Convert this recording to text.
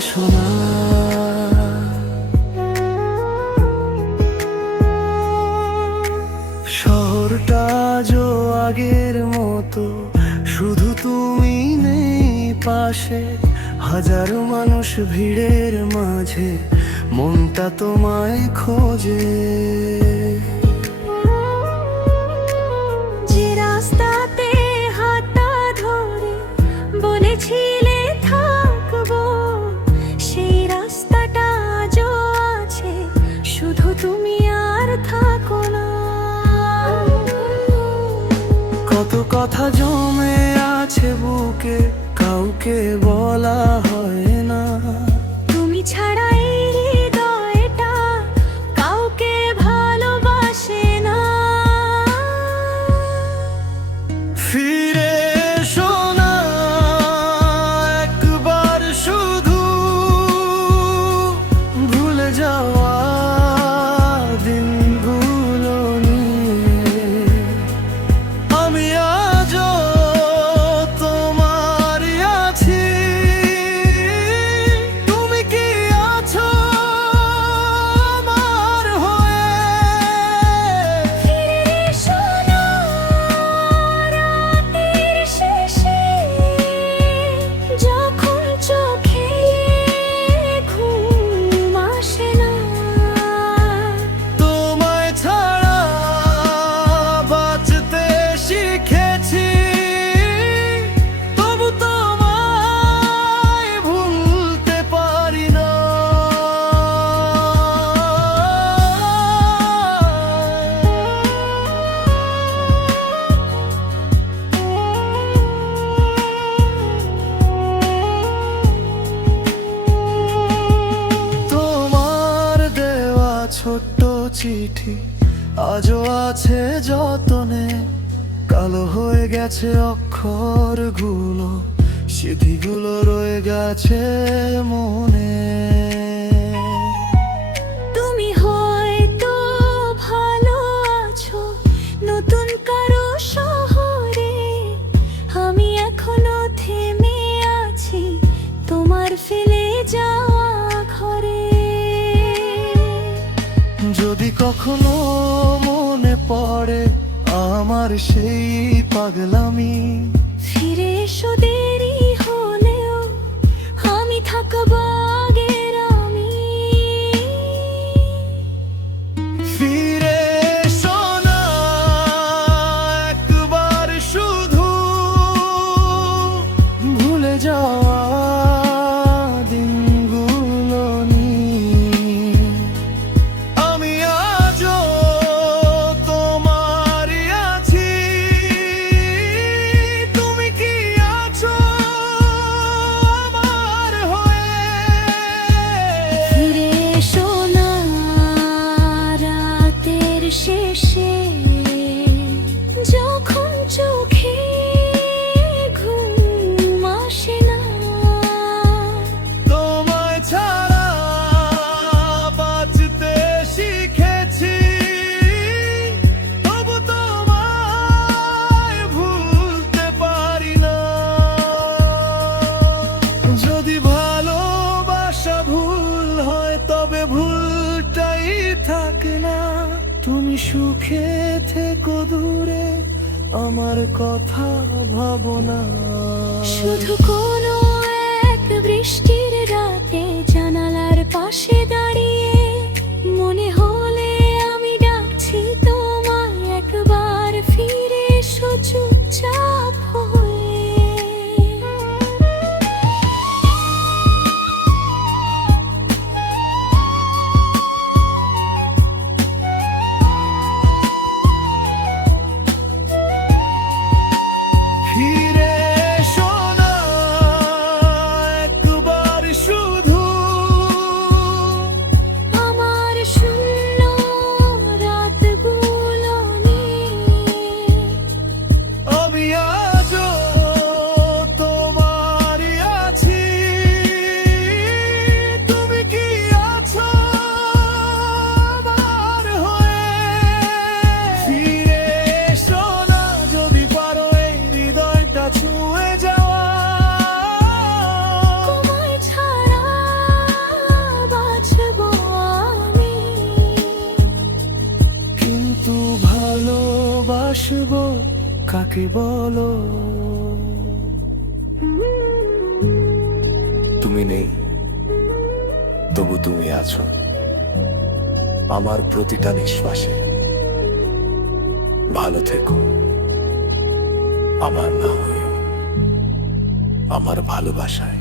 এসো না। শহরটা আজও আগের মতো, শুধু তুমি নেই পাশে। হাজারো মানুষ ভিড়ের মাঝে, মনটা তোমায় খোঁজে। যে রাস্তাতে হাতটা ধরে বলেছিলে থাকবো, সেই রাস্তাটা আজও আছে, শুধু তুমি আর থাকো না। কত কথা জমে আছে বুকে, কাউকে বলা হয় না। তুমি ছাড়া এই হৃদয়টা কাউকে ভালোবাসে না। ফিরে এসো না একবার শুধু, ভুলে যাওয়া দিনগুলো নিয়ে। আমি আজও তোমারই আছি, তুমি কি আছো আমার হয়ে? ফিরে এসো না রাতের শেষে, যখন চোখে ঘুম আসে না। তোমায় ছাড়া বাঁচতে শিখেছি, তবু তোমায় ভুলতে পারি না। তোমার দেওয়া ছোট্ট চিঠি আজও আছে যতনে, কালো হয়ে গেছে অক্ষরগুলো, স্মৃতিগুলো রয়ে গেছে মনে। তুমি হয়তো ভালো আছো নতুন কারো শহরে, আমি এখনো থেমে আছি তোমার ফেলে যাওয়া ঘরে। যদি কখনো মনে পড়ে আমার সেই পাগলামি, ফিরে এসো দেরি হলেও আমি থাকবো আগের আমি। ফিরে এসো না একবার শুধু, ভুলে যাওয়া দিনগুলো নিয়ে। আমি আজও তোমারই আছি, তুমি কি আছো আমার হয়ে? ফিরে এসো না রাতের শেষে, যখন চোখে ঘুম আসে না। তোমায় ছাড়া বাঁচতে শিখেছি, তবু তোমায় ভুলতে পারি না। যদি ভালোবাসা ভুল হয় তবে ভুলটাই থাকে না। তুমি সুখে থেকো দূরে, আমার কথা ভাবো না। শুধু কোনো এক বৃষ্টির রাতে জানালার পাশে দাঁড়িয়ে মনে হলে আমি ডাকছি তোমায়, একবার ফিরে এসো চুপচাপ হয়ে। ফিরে এসো না একবার শুধু, ভালোবাসবো কাকে বলো? তুমি নেই, তবু তুমি আছো আমার প্রতিটা নিঃশ্বাসে। ভালো থেকো, আমার না হয়েও আমার ভালোবাসায়।